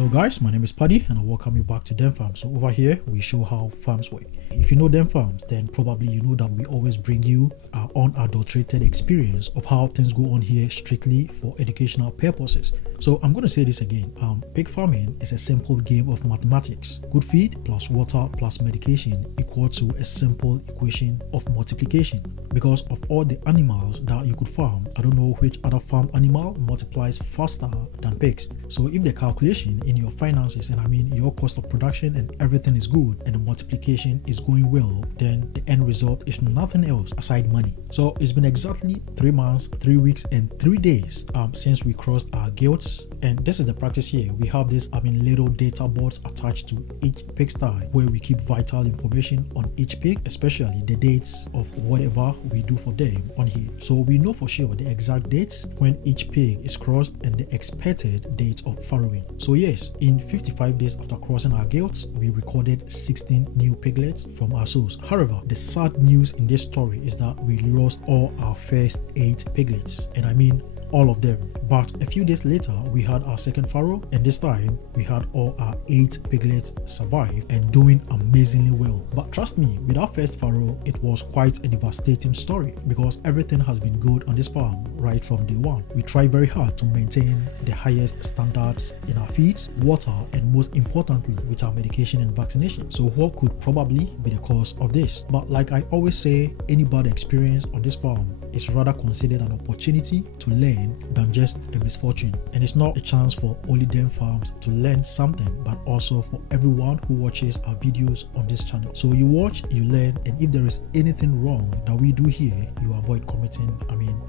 Hello guys, my name is Paddy and I welcome you back to Den Farms. So over here we show how farms work. If you know Den Farms, then probably you know that we always bring you our unadulterated experience of how things go on here strictly for educational purposes. So I'm going to say this again. Pig farming is a simple game of mathematics. Good feed plus water plus medication equal to a simple equation of multiplication. Because of all the animals that you could farm, I don't know which other farm animal multiplies faster than pigs. So if the calculation in your finances, and I mean your cost of production and everything is good and the multiplication is going well, then the end result is nothing else aside money. So it's been exactly 3 months, 3 weeks and 3 days since we crossed our guilds, and this is the practice here. We have this little data boards attached to each pigsty where we keep vital information on each pig, especially the dates of whatever we do for them on here. So we know for sure the exact dates when each pig is crossed and the expected date of farrowing. So yes, in 55 days after crossing our guilds, we recorded 16 new piglets from our sows. However, the sad news in this story is that we lost all our first 8 piglets, and I mean all of them. But a few days later we had our second farrow, and this time we had all our 8 piglets survive and doing amazingly well. But trust me, with our first farrow it was quite a devastating story because everything has been good on this farm right from day one. We try very hard to maintain the highest standards in our feeds, water, and most importantly with our medication and vaccination. So what could probably be the cause of this? But like I always say, any bad experience on this farm is rather considered an opportunity to learn than just a misfortune. And it's not a chance for only Den Farms to learn something, but also for everyone who watches our videos on this channel. So you watch, you learn, and if there is anything wrong that we do here, you avoid committing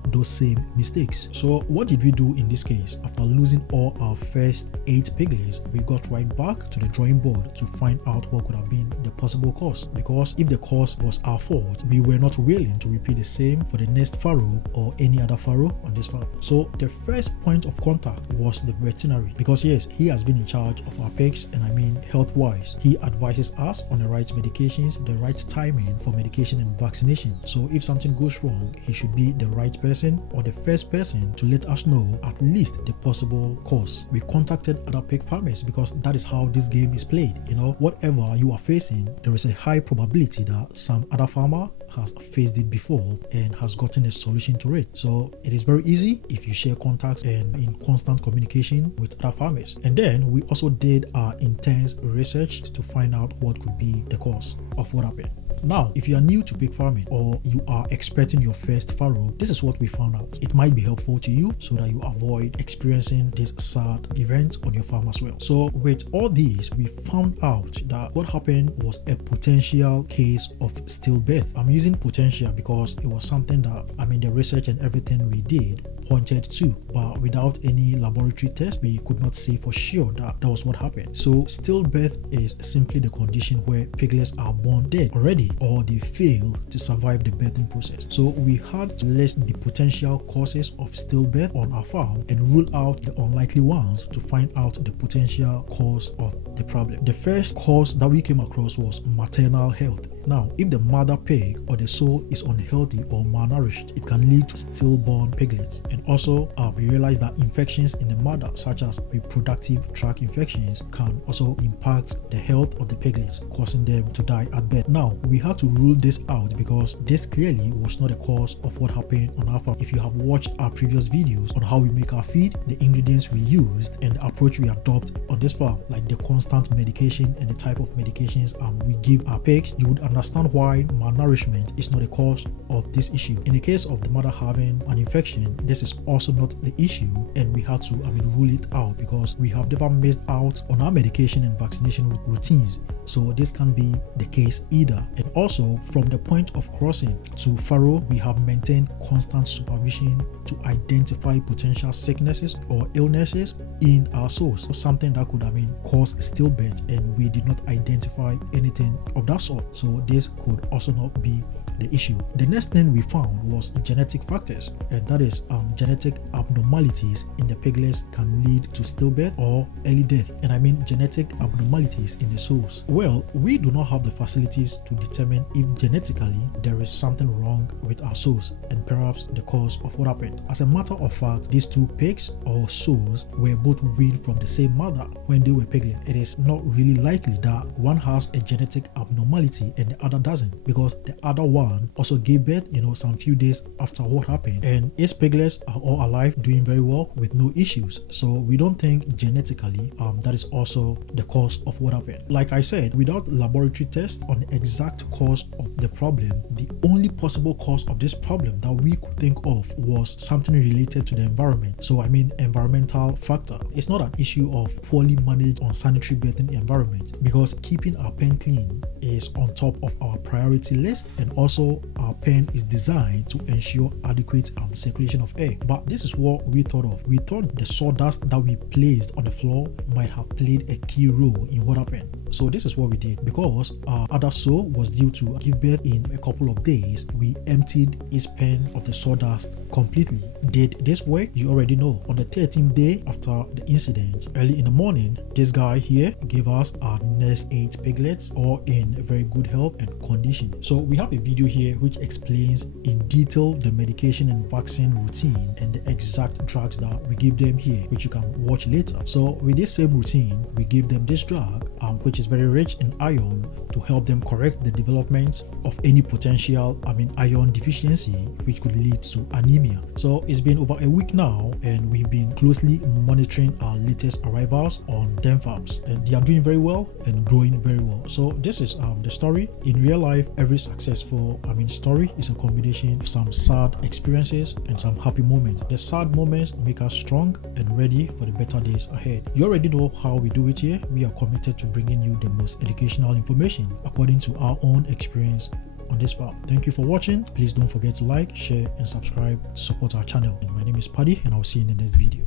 those same mistakes. So what did we do in this case? After losing all our first 8 piglets, we got right back to the drawing board to find out what could have been the possible cause. Because if the cause was our fault, we were not willing to repeat the same for the next farrow or any other farrow on this farm. So the first point of contact was the veterinary, because yes, he has been in charge of our pigs, and I mean health wise. He advises us on the right medications, the right timing for medication and vaccination. So if something goes wrong, he should be the right person or the first person to let us know at least the possible cause. We contacted other pig farmers because that is how this game is played. You know, whatever you are facing, there is a high probability that some other farmer has faced it before and has gotten a solution to it. So it is very easy if you share contacts and in constant communication with other farmers. And then we also did our intense research to find out what could be the cause of what happened. Now, if you are new to pig farming or you are expecting your first farrow, this is what we found out. It might be helpful to you so that you avoid experiencing this sad event on your farm as well. So with all these, we found out that what happened was a potential case of stillbirth. I'm using potential because it was something that the research and everything we did pointed to, but without any laboratory test, we could not say for sure that that was what happened. So stillbirth is simply the condition where piglets are born dead already, or they fail to survive the birthing process. So we had to list the potential causes of stillbirth on our farm and rule out the unlikely ones to find out the potential cause of the problem. The first cause that we came across was maternal health. Now, if the mother pig or the sow is unhealthy or malnourished, it can lead to stillborn piglets. And also, we realized that infections in the mother, such as reproductive tract infections, can also impact the health of the piglets, causing them to die at birth. Now, we had to rule this out because this clearly was not the cause of what happened on our farm. If you have watched our previous videos on how we make our feed, the ingredients we used, and the approach we adopt on this farm, like the constant medication and the type of medications we give our pigs, you would understand why malnourishment is not a cause of this issue. In the case of the mother having an infection, this is also not the issue, and we had to rule it out because we have never missed out on our medication and vaccination routines. So this can be the case either. And also, from the point of crossing to farrow, we have maintained constant supervision to identify potential sicknesses or illnesses in our sows. So something that could cause stillbirth, and we did not identify anything of that sort. So this could also not be the issue. The next thing we found was genetic factors, and that is genetic abnormalities in the piglets can lead to stillbirth or early death. And I mean genetic abnormalities in the sows. Well, we do not have the facilities to determine if genetically there is something wrong with our sows and perhaps the cause of what happened. As a matter of fact, these two pigs or sows were both weaned from the same mother when they were piglets. It is not really likely that one has a genetic abnormality and the other doesn't, because the other one also gave birth, some few days after what happened, and its piglets are all alive, doing very well with no issues. So we don't think genetically that is also the cause of what happened. Like I said, without laboratory tests on the exact cause of the problem, the only possible cause of this problem that we could think of was something related to the environment. So I mean environmental factor. It's not an issue of poorly managed unsanitary birthing environment, because keeping our pen clean is on top of our priority list, and also our pen is designed to ensure adequate circulation of air. But this is what we thought of. We thought the sawdust that we placed on the floor might have played a key role in what happened. So this is what we did. Because our other sow was due to give birth in a couple of days, we emptied its pen of the sawdust completely. Did this work? You already know. On the 13th day after the incident, early in the morning, this guy here gave us our next 8 piglets, all in very good health and condition. So we have a video here which explains in detail the medication and vaccine routine and the exact drugs that we give them here, which you can watch later. So with this same routine, we give them this drug, which is very rich in iron, to help them correct the development of any potential iron deficiency, which could lead to anemia. So it's been over a week now, and we've been closely monitoring our latest arrivals on den farms, and they are doing very well and growing very well. So this is the story. In real life, every successful story is a combination of some sad experiences and some happy moments. The sad moments make us strong and ready for the better days ahead. You already know how we do it here. We are committed to bringing you the most educational information according to our own experience on this farm. Thank you for watching. Please don't forget to like, share and subscribe to support our channel. And my name is Paddy, and I'll see you in the next video.